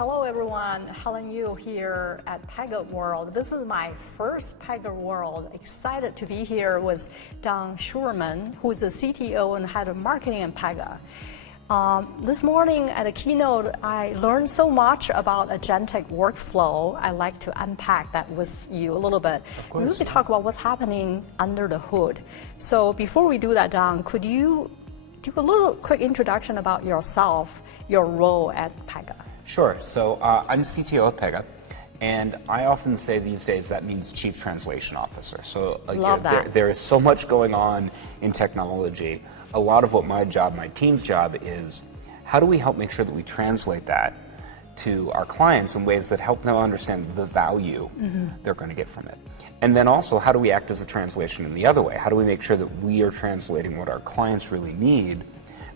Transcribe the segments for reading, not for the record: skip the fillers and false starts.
Hello everyone, Helen Yu here at Pega World. This is my first Pega World. Excited to be here with Don Schuerman, who is the CTO and head of marketing at Pega. This morning at the keynote, I learned so much about agentic workflow. I'd like to unpack that with you a little bit. Of course. We really talk about what's happening under the hood. So before we do that, Don, could you do a little quick introduction about yourself, your role at Pega? Sure. So I'm CTO at Pega, and I often say these days that means Chief Translation Officer. So there is so much going on in technology. A lot of what my team's job is, how do we help make sure that we translate that to our clients in ways that help them understand the value they're going to get from it? And then also, how do we act as a translation in the other way? How do we make sure that we are translating what our clients really need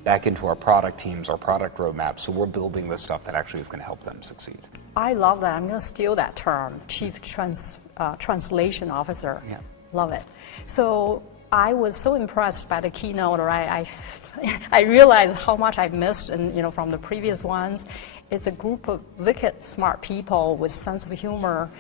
back into our product teams, our product roadmap, so we're building the stuff that actually is going to help them succeed? I love that. I'm going to steal that term, Chief Translation Officer. Yeah. Love it. So I was so impressed by the keynote, or I realized how much I missed from the previous ones. It's a group of wicked smart people with sense of humor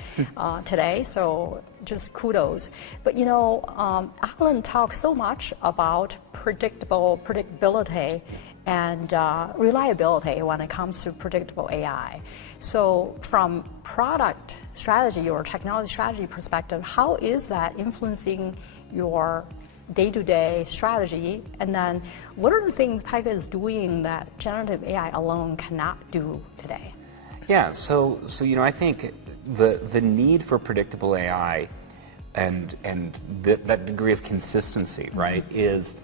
today, so just kudos. But Alan talks so much about predictability and reliability when it comes to predictable AI. So from product strategy or technology strategy perspective, how is that influencing your day-to-day strategy? And then what are the things Pega is doing that generative AI alone cannot do today? Yeah, so I think the need for predictable AI and that degree of consistency, right, is,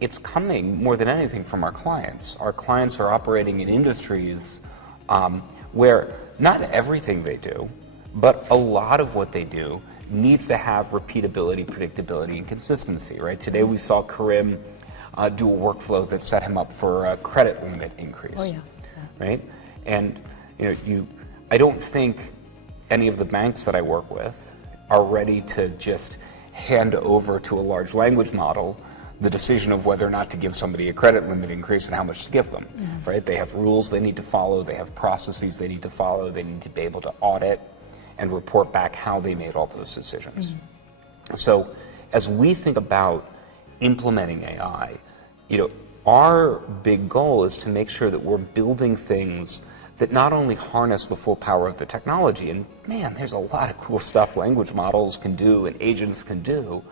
it's coming more than anything from our clients. Our clients are operating in industries where not everything they do, but a lot of what they do needs to have repeatability, predictability, and consistency, right? Today we saw Karim do a workflow that set him up for a credit limit increase, right? And I don't think any of the banks that I work with are ready to just hand over to a large language model the decision of whether or not to give somebody a credit limit increase and how much to give them, right? They have rules they need to follow, they have processes they need to follow, they need to be able to audit and report back how they made all those decisions. So as we think about implementing AI, our big goal is to make sure that we're building things that not only harness the full power of the technology, and man, there's a lot of cool stuff language models can do and agents can do,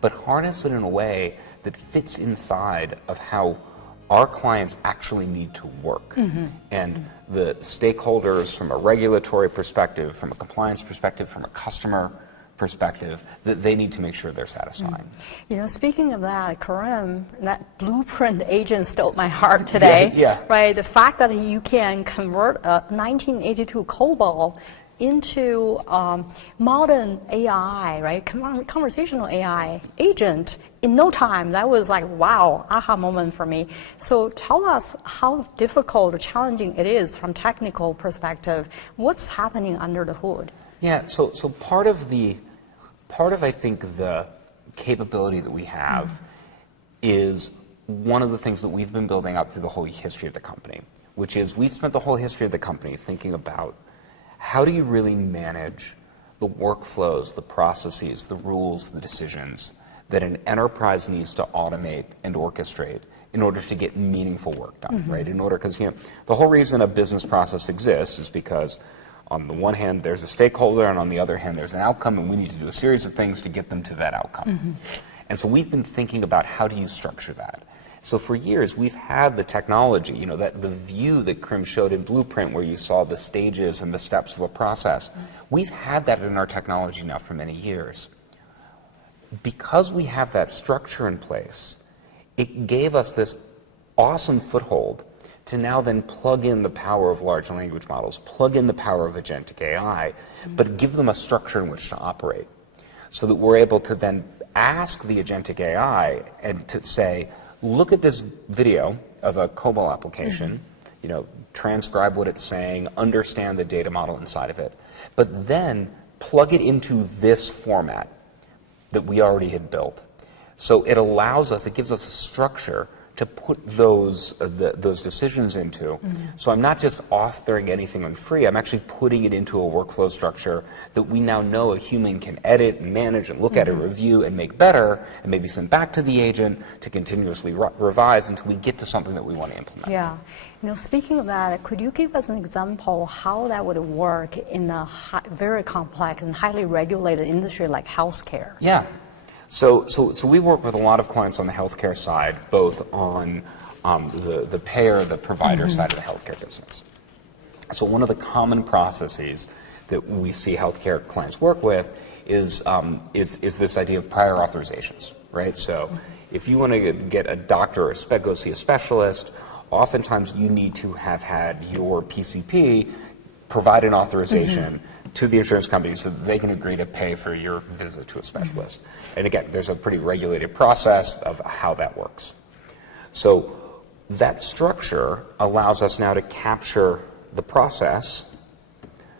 but harness it in a way that fits inside of how our clients actually need to work. And the stakeholders from a regulatory perspective, from a compliance perspective, from a customer perspective, that they need to make sure they're satisfying. Speaking of that, Karim, that blueprint agent stole my heart today. Yeah. Right, the fact that you can convert a 1982 COBOL into modern AI, right, conversational AI agent in no time. That was like, wow, aha moment for me. So tell us how difficult or challenging it is from technical perspective. What's happening under the hood? Yeah, so part of I think the capability that we have is one of the things that we've been building out through the whole history of the company, which is we've spent the whole history of the company thinking about how do you really manage the workflows, the processes, the rules, the decisions that an enterprise needs to automate and orchestrate in order to get meaningful work done, right? Because the whole reason a business process exists is because on the one hand there's a stakeholder and on the other hand there's an outcome, and we need to do a series of things to get them to that outcome. And so we've been thinking about how do you structure that. So for years, we've had the technology, that the view that Karim showed in Blueprint where you saw the stages and the steps of a process. We've had that in our technology now for many years. Because we have that structure in place, it gave us this awesome foothold to now then plug in the power of large language models, plug in the power of agentic AI, but give them a structure in which to operate. So that we're able to then ask the agentic AI and to say, look at this video of a COBOL application, transcribe what it's saying, understand the data model inside of it, but then plug it into this format that we already had built. So it allows us, it gives us a structure to put those decisions into. So I'm not just authoring anything on free, I'm actually putting it into a workflow structure that we now know a human can edit and manage and look at and review and make better, and maybe send back to the agent to continuously revise until we get to something that we want to implement. Yeah. Speaking of that, could you give us an example how that would work in a very complex and highly regulated industry like healthcare? Yeah. So we work with a lot of clients on the healthcare side, both on the payer, the provider side of the healthcare business. So one of the common processes that we see healthcare clients work with is this idea of prior authorizations, right? So if you want to get a doctor or go see a specialist, oftentimes you need to have had your PCP provide an authorization to the insurance company so that they can agree to pay for your visit to a specialist. And again, there's a pretty regulated process of how that works. So that structure allows us now to capture the process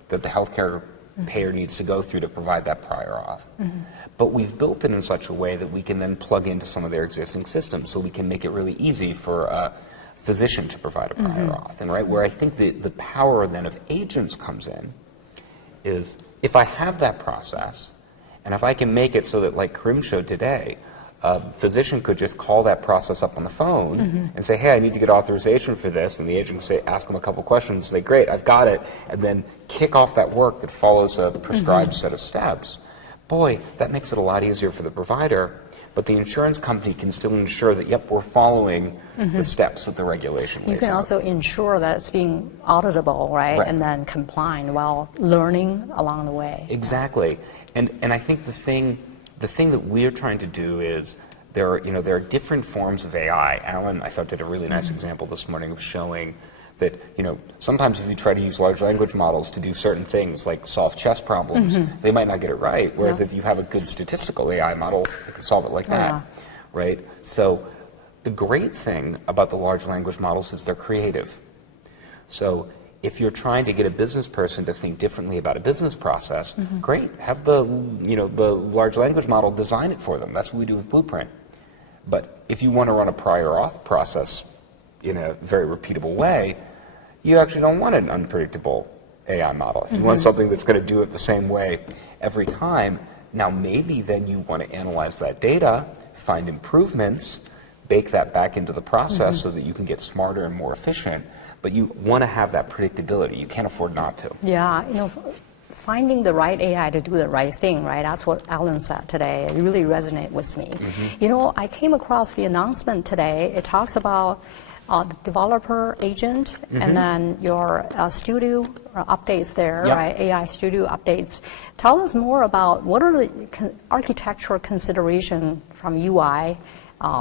that the healthcare payer needs to go through to provide that prior auth. But we've built it in such a way that we can then plug into some of their existing systems, so we can make it really easy for a physician to provide a prior auth. And right where I think the power then of agents comes in is if I have that process, and if I can make it so that, like Karim showed today, a physician could just call that process up on the phone and say, hey, I need to get authorization for this, and the agent can ask them a couple questions and say, great, I've got it, and then kick off that work that follows a prescribed set of steps. Boy, that makes it a lot easier for the provider, but the insurance company can still ensure that, yep, we're following the steps that the regulation lays out. You can also ensure that it's being auditable, right? And then compliant while learning along the way. Exactly. And I think the thing that we're trying to do is there are different forms of AI. Alan, I thought, did a really nice example this morning of showing that, sometimes if you try to use large language models to do certain things like solve chess problems, they might not get it right. Whereas if you have a good statistical AI model, it can solve it like that, right? So the great thing about the large language models is they're creative. So if you're trying to get a business person to think differently about a business process, great, have the large language model design it for them. That's what we do with Blueprint. But if you want to run a prior auth process in a very repeatable way, you actually don't want an unpredictable AI model. You want something that's going to do it the same way every time. Now maybe then you want to analyze that data, find improvements, bake that back into the process so that you can get smarter and more efficient. But you want to have that predictability. You can't afford not to. Yeah, finding the right AI to do the right thing, right? That's what Alan said today. It really resonated with me. I came across the announcement today. It talks about the developer agent and then your studio updates there, right? AI studio updates. Tell us more about what are the architectural consideration from UI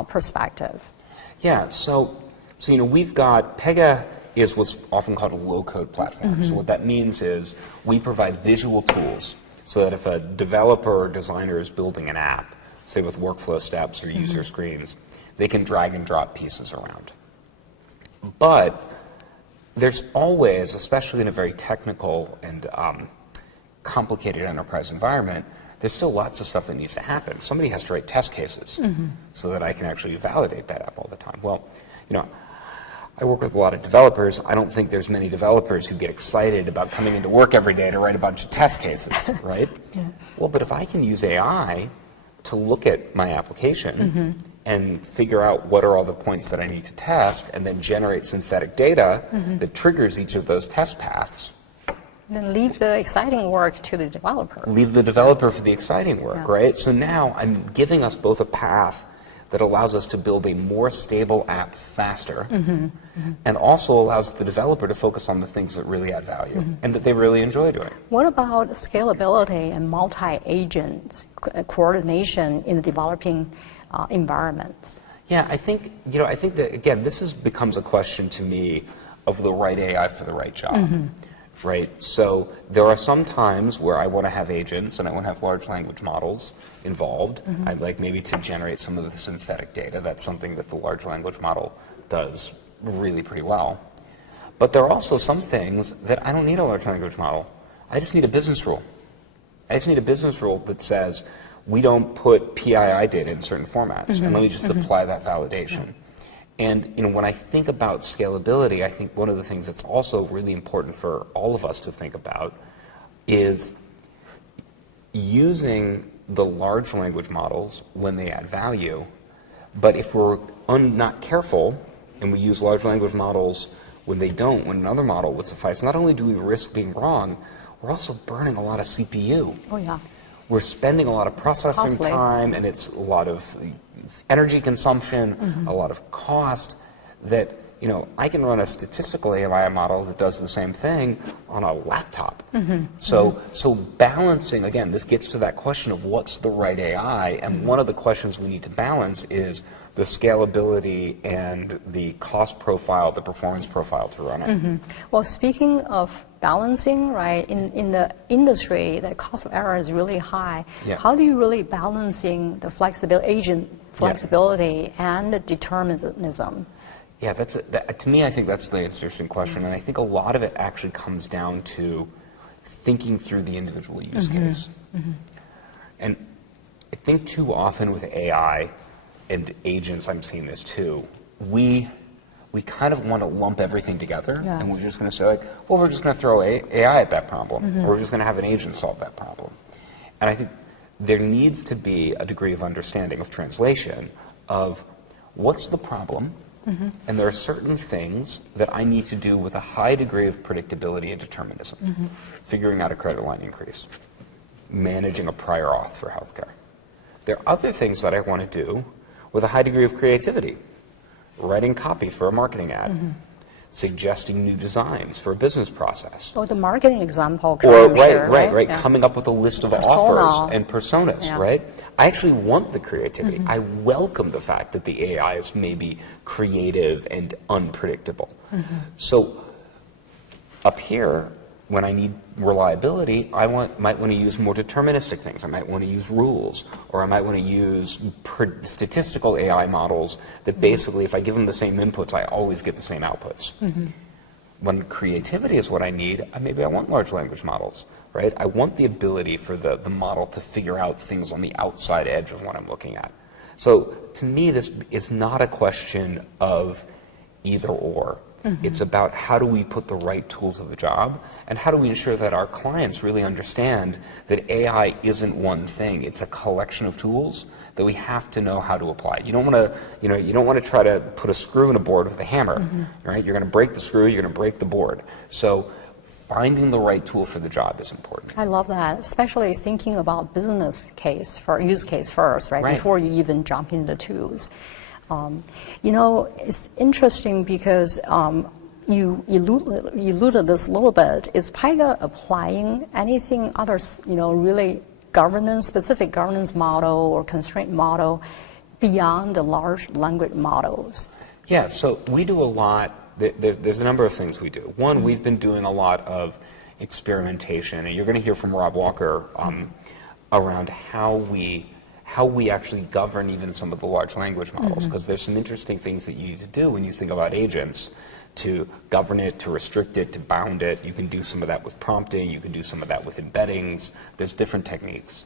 perspective. Yeah, so we've got Pega is what's often called a low-code platform. So what that means is we provide visual tools so that if a developer or designer is building an app, say with workflow steps or user screens, they can drag and drop pieces around. But there's always, especially in a very technical and complicated enterprise environment, there's still lots of stuff that needs to happen. Somebody has to write test cases so that I can actually validate that app all the time. Well, I work with a lot of developers. I don't think there's many developers who get excited about coming into work every day to write a bunch of test cases, right? Well, but if I can use AI to look at my application and figure out what are all the points that I need to test and then generate synthetic data that triggers each of those test paths. Then leave the exciting work to the developer. Leave the developer for the exciting work, right? So now I'm giving us both a path that allows us to build a more stable app faster and also allows the developer to focus on the things that really add value and that they really enjoy doing. What about scalability and multi-agent coordination in the developing environment? Yeah, I think that, again, this becomes a question to me of the right AI for the right job. Right? So there are some times where I want to have agents and I want to have large language models involved. I'd like maybe to generate some of the synthetic data. That's something that the large language model does really pretty well. But there are also some things that I don't need a large language model. I just need a business rule. I just need a business rule that says we don't put PII data in certain formats, and let me just apply that validation. And when I think about scalability, I think one of the things that's also really important for all of us to think about is using the large language models when they add value. But if we're not careful and we use large language models when they don't, when another model would suffice, not only do we risk being wrong, we're also burning a lot of CPU. Oh, yeah. We're spending a lot of processing Costly. time, and it's a lot of energy consumption, a lot of cost that, I can run a statistical AI model that does the same thing on a laptop. So balancing, again, this gets to that question of what's the right AI, and one of the questions we need to balance is the scalability and the cost profile, the performance profile to run it. Well, speaking of balancing, right, in the industry, the cost of error is really high. Yeah. How do you really balancing the flexibility, agent flexibility and the determinism? Yeah, to me, I think that's the interesting question, and I think a lot of it actually comes down to thinking through the individual use case. And I think too often with AI and agents, I'm seeing this too, we kind of want to lump everything together, and we're just going to say, well, we're just going to throw AI at that problem, or we're just going to have an agent solve that problem. And I think there needs to be a degree of understanding of translation of what's the problem, and there are certain things that I need to do with a high degree of predictability and determinism. Figuring out a credit line increase, managing a prior auth for healthcare. There are other things that I want to do with a high degree of creativity. Writing copy for a marketing ad, suggesting new designs for a business process. Or the marketing example. Or, right. Yeah. Coming up with a list of offers and personas, right? I actually want the creativity. I welcome the fact that the AI is maybe creative and unpredictable. So up here, when I need reliability, I might want to use more deterministic things. I might want to use rules, or I might want to use statistical AI models that basically, if I give them the same inputs, I always get the same outputs. When creativity is what I need, maybe I want large language models, right? I want the ability for the model to figure out things on the outside edge of what I'm looking at. So to me, this is not a question of either or. It's about how do we put the right tools to the job, and how do we ensure that our clients really understand that AI isn't one thing. It's a collection of tools that we have to know how to apply. You don't want to, you don't want to try to put a screw in a board with a hammer, right? You're going to break the screw, you're going to break the board. So finding the right tool for the job is important. I love that, especially thinking about business case for use case first, right? Before you even jump into the tools. It's interesting because you alluded this a little bit. Is Pega applying anything others, really specific governance model or constraint model beyond the large language models? Yeah, so we do a lot. There's a number of things we do. One, we've been doing a lot of experimentation, and you're going to hear from Rob Walker around how we actually govern even some of the large language models, because there's some interesting things that you need to do when you think about agents, to govern it, to restrict it, to bound it. You can do some of that with prompting, you can do some of that with embeddings. There's different techniques.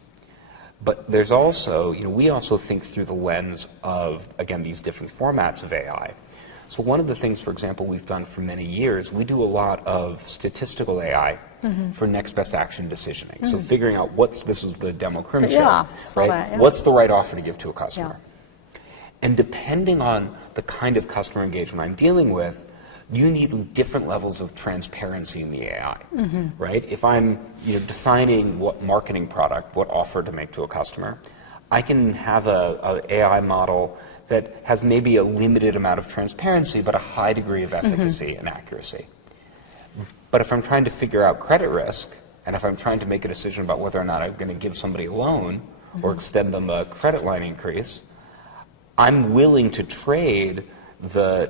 But there's also, we also think through the lens of, again, these different formats of AI. So one of the things, for example, we've done for many years, we do a lot of statistical AI for next best action decisioning. So figuring out this was the demo Krim show, right? What's the right offer to give to a customer? And depending on the kind of customer engagement I'm dealing with, you need different levels of transparency in the AI, right? If I'm deciding what marketing product, what offer to make to a customer, I can have a AI model that has maybe a limited amount of transparency, but a high degree of efficacy and accuracy. But if I'm trying to figure out credit risk, and if I'm trying to make a decision about whether or not I'm going to give somebody a loan or extend them a credit line increase, I'm willing to trade the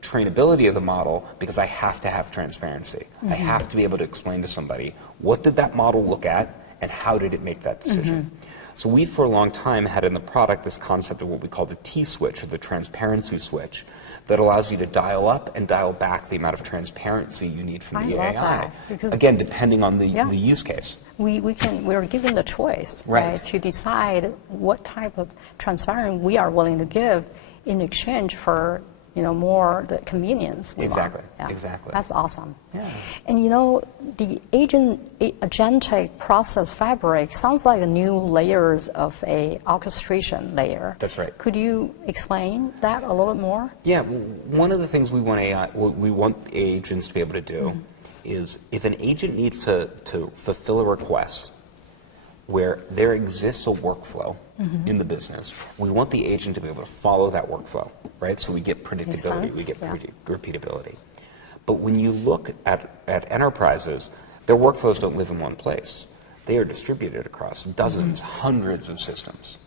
trainability of the model because I have to have transparency. I have to be able to explain to somebody, what did that model look at and how did it make that decision? So we, for a long time, had in the product this concept of what we call the T-switch, or the transparency switch, that allows you to dial up and dial back the amount of transparency you need from the AI. Again, depending on the use case. We're given the choice, right, to decide what type of transparency we are willing to give in exchange for more the convenience we Exactly, want. Yeah. exactly. That's awesome. Yeah. And the agentic process fabric sounds like a new layers of a orchestration layer. That's right. Could you explain that a little bit more? Yeah, one of the things we want agents to be able to do is if an agent needs to fulfill a request where there exists a workflow in the business, we want the agent to be able to follow that workflow, right? So we get predictability, we get repeatability. But when you look at enterprises, their workflows don't live in one place. They are distributed across dozens, hundreds of systems.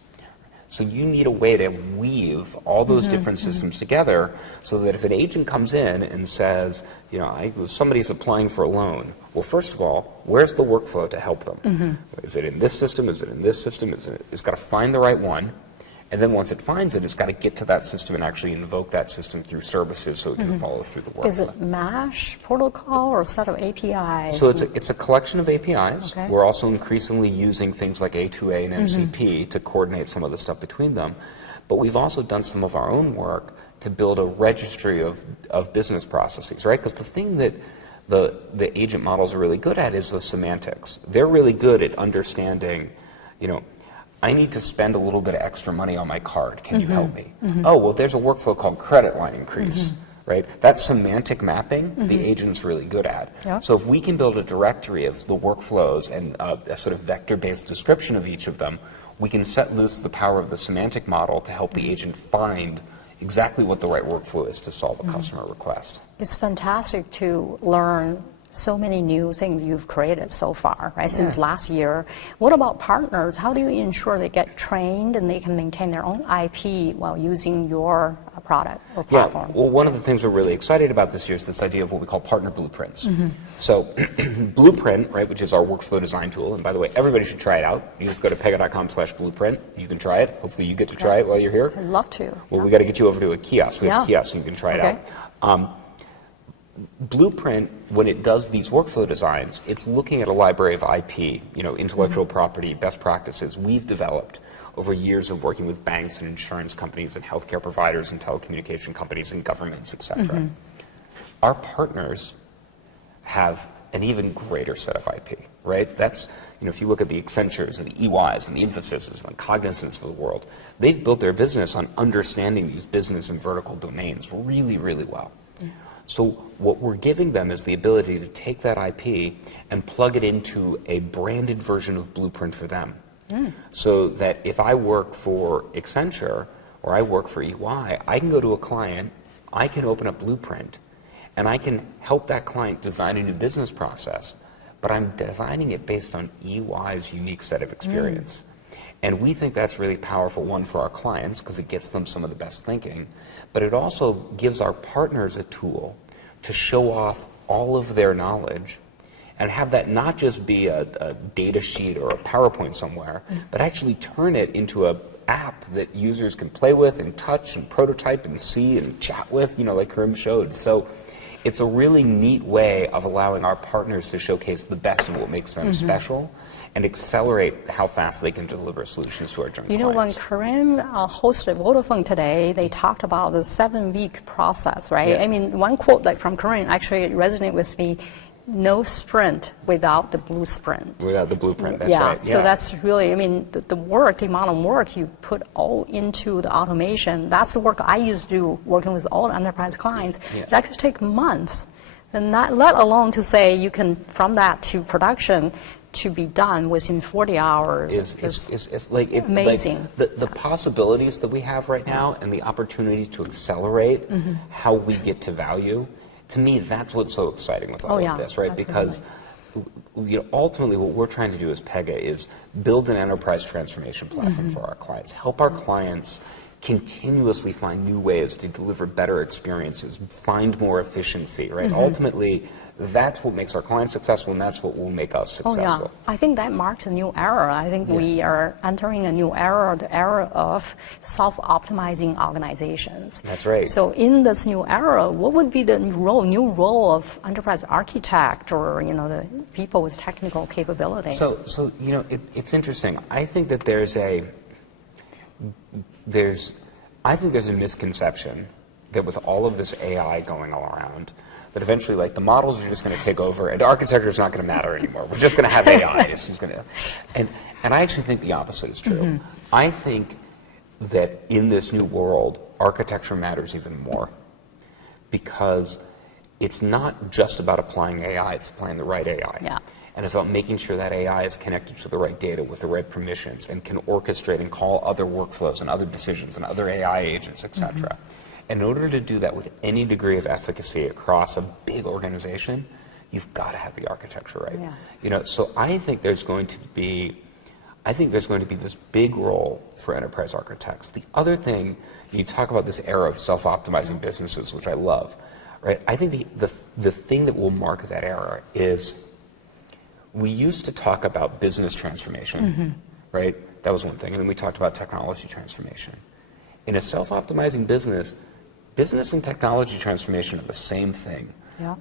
So you need a way to weave all those different systems together so that if an agent comes in and says, somebody's applying for a loan, well, first of all, where's the workflow to help them? Is it in this system? Is it in this system? It's got to find the right one. And then once it finds it, it's got to get to that system and actually invoke that system through services so it can follow through the workflow. Is it MASH protocol or a set of APIs? So it's a collection of APIs. Okay. We're also increasingly using things like A2A and MCP to coordinate some of the stuff between them. But we've also done some of our own work to build a registry of business processes, right? Because the thing that the agent models are really good at is the semantics. They're really good at understanding, I need to spend a little bit of extra money on my card. Can you help me? Oh, well, there's a workflow called credit line increase, right? That semantic mapping, the agent's really good at. Yeah. So if we can build a directory of the workflows and a sort of vector-based description of each of them, we can set loose the power of the semantic model to help the agent find exactly what the right workflow is to solve a customer request. It's fantastic to learn so many new things you've created so far, right, since last year. What about partners? How do you ensure they get trained and they can maintain their own IP while using your product or platform? Yeah, well, one of the things we're really excited about this year is this idea of what we call partner blueprints. So Blueprint, right, which is our workflow design tool, and by the way, everybody should try it out. You just go to pega.com/blueprint. You can try it. Hopefully you get to try it while you're here. I'd love to. Well, we got to get you over to a kiosk. We have a kiosk so you can try it out. Blueprint, when it does these workflow designs, it's looking at a library of IP, intellectual property, best practices we've developed over years of working with banks and insurance companies and healthcare providers and telecommunication companies and governments, et cetera. Our partners have an even greater set of IP, right? That's, if you look at the Accentures and the EYs and the Infosys and the Cognizants of the world, they've built their business on understanding these business and vertical domains really, really well. So what we're giving them is the ability to take that IP and plug it into a branded version of Blueprint for them. So that if I work for Accenture or I work for EY, I can go to a client, I can open up Blueprint, and I can help that client design a new business process, but I'm designing it based on EY's unique set of experience. And we think that's really powerful, one, for our clients, because it gets them some of the best thinking, but it also gives our partners a tool to show off all of their knowledge and have that not just be a data sheet or a PowerPoint somewhere, but actually turn it into an app that users can play with and touch and prototype and see and chat with, like Karim showed. So it's a really neat way of allowing our partners to showcase the best of what makes them special and accelerate how fast they can deliver solutions to our joint clients. When Karim hosted Vodafone today, they talked about the 7-week process, right? Yeah. I mean, one quote from Karim actually resonated with me: no sprint without the blue sprint. Without the blueprint, that's right. Yeah. So that's really, the work, the amount of work you put all into the automation, that's the work I used to do working with all the enterprise clients. Yeah. That could take months, and not let alone to say you can, from that to production, to be done within 40 hours. It's like amazing. Like the possibilities that we have right now and the opportunity to accelerate how we get to value. To me, that's what's so exciting with all of this, right? Absolutely. Because ultimately what we're trying to do as Pega is build an enterprise transformation platform for our clients, help our clients continuously find new ways to deliver better experiences, find more efficiency, right? Ultimately, that's what makes our clients successful, and that's what will make us successful. I think that marks a new era. I think we are entering a new era, the era of self-optimizing organizations. That's right. So in this new era, what would be the new role of enterprise architect or, the people with technical capabilities? So it's interesting. I think that there's a misconception that with all of this AI going all around, that eventually, like, the models are just going to take over, and architecture is not going to matter anymore. We're just going to have AI. It's just going to, and I actually think the opposite is true. I think that in this new world, architecture matters even more, because it's not just about applying AI, it's applying the right AI. Yeah. And it's about making sure that AI is connected to the right data with the right permissions and can orchestrate and call other workflows and other decisions and other AI agents, et cetera. In order to do that with any degree of efficacy across a big organization, you've got to have the architecture right. Yeah. You know, so I think there's going to be this big role for enterprise architects. The other thing, you talk about this era of self-optimizing businesses, which I love, right? I think the thing that will mark that era is, we used to talk about business transformation, right? That was one thing. And then we talked about technology transformation. In a self-optimizing business, business and technology transformation are the same thing,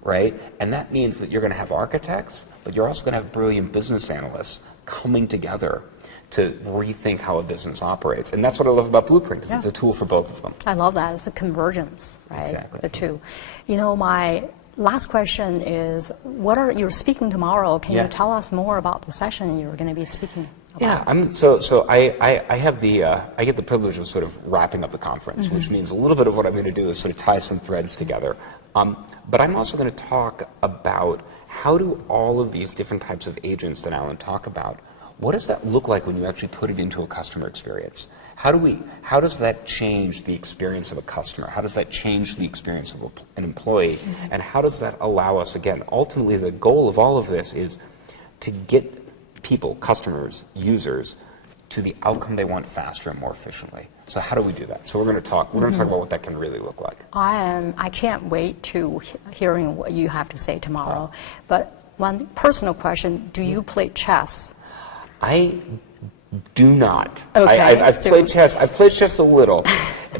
right? And that means that you're going to have architects, but you're also going to have brilliant business analysts coming together to rethink how a business operates. And that's what I love about Blueprint, because it's a tool for both of them. I love that. It's a convergence, right? Exactly. The two. You know, my last question is, you're speaking tomorrow. Can you tell us more about the session you're going to be speaking about? Yeah, I have I get the privilege of sort of wrapping up the conference, which means a little bit of what I'm going to do is sort of tie some threads together. But I'm also going to talk about how do all of these different types of agents that Alan talked about, what does that look like when you actually put it into a customer experience? How does that change the experience of a customer? How does that change the experience of an employee? And how does that allow us, again, ultimately the goal of all of this is to get people, customers, users, to the outcome they want faster and more efficiently. So how do we do that? So we're going to talk about what that can really look like. I can't wait to hearing what you have to say tomorrow. But one personal question, do you play chess? I do not. Okay. I've played chess. I've played chess a little,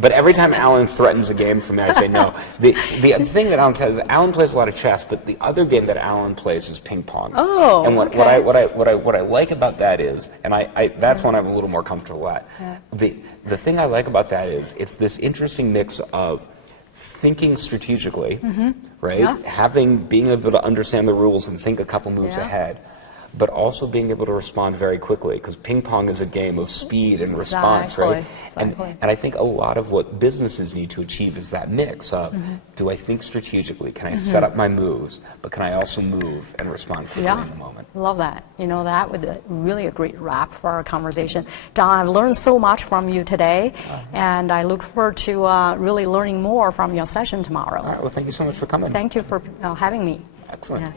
but every time Alan threatens a game for me, I say no. The thing that Alan says is Alan plays a lot of chess, but the other game that Alan plays is ping pong. Oh, and what I like about that is, and that's one I'm a little more comfortable at. Yeah. The thing I like about that is it's this interesting mix of thinking strategically, right? Yeah. Being able to understand the rules and think a couple moves ahead, but also being able to respond very quickly, because ping pong is a game of speed and response, right? Exactly. And I think a lot of what businesses need to achieve is that mix of, do I think strategically? Can I set up my moves, but can I also move and respond quickly in the moment? Love that. You know, that would really a great wrap for our conversation. Don, I've learned so much from you today, and I look forward to really learning more from your session tomorrow. All right, well, thank you so much for coming. Thank you for having me. Excellent. Yeah.